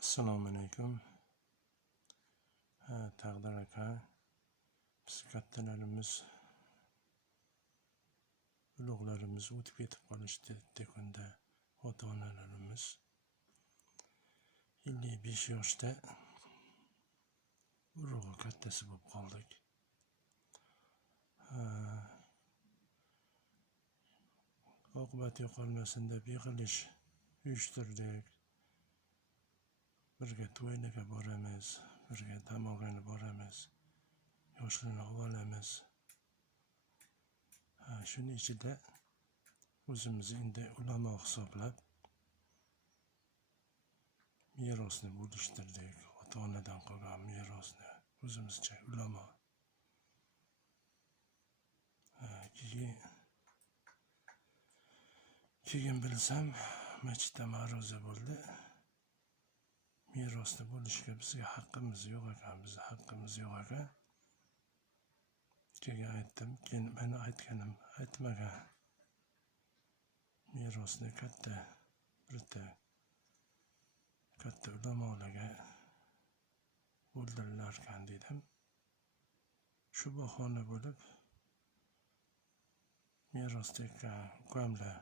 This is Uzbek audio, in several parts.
Assalomu alaykum. Taqdir aka, biz kattalarimiz, ulug'larimiz o'tib ketib qolishdi. Tekunda ota-onalarimiz 55 yoshda urug'i kattasi bo'lib qoldik. Oqibat yo'qolmasin deb yig'ilish uyushtirdik. Birga to'ylarga boramiz, birga dam olgani boramiz, yoshlarni olamiz. Shuning ichida o'zimiz endi ulamo hisoblab merosni bo'lishtirdik. Ota-onadan qolgan merosni o'zimizcha ulamo. Keyin bilsam, masjidda ma'ruza bo'ldi. Merosni bo'lishga bizga haqqimiz yo'q ekan, Keyin aytdim, keyin meni aytganim aytmagan. Merosni katta ulamolarga o'ldirlarkan dedim. Shu bahona bo'lib meros tekkan ukamlar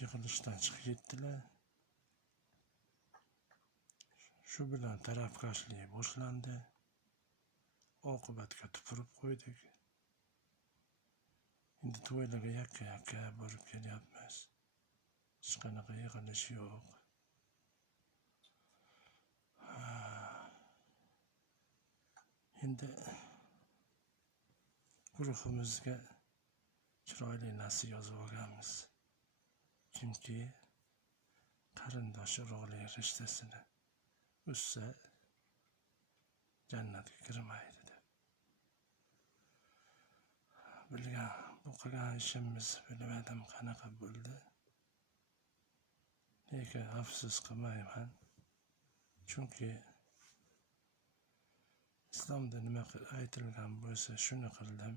yig'ilishdan chiqib ketdilar. Shu bilan tarafkashlik boshlandi. Oqibatga tupurib qo'ydik. Endi to'ylarga yakka borib kelyapmiz. Hech qanaqa yig'ilish yo'q. Endi guruhimizga chiroyli nasib yozib olganmiz. Kimki qarindosh urug'lik rishtasini uzsa jannatga kirmaydi deb. Bilgan, bu qilgan ishimiz bilmadim qanaqa bo'ldi. Lekin afsus qilmayman. Chunki islomda nima aytilgan bo'lsa shuni qildim.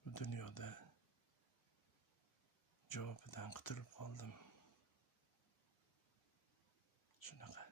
Bu dunyoda javobidan qutulib qoldim. Shunaqa.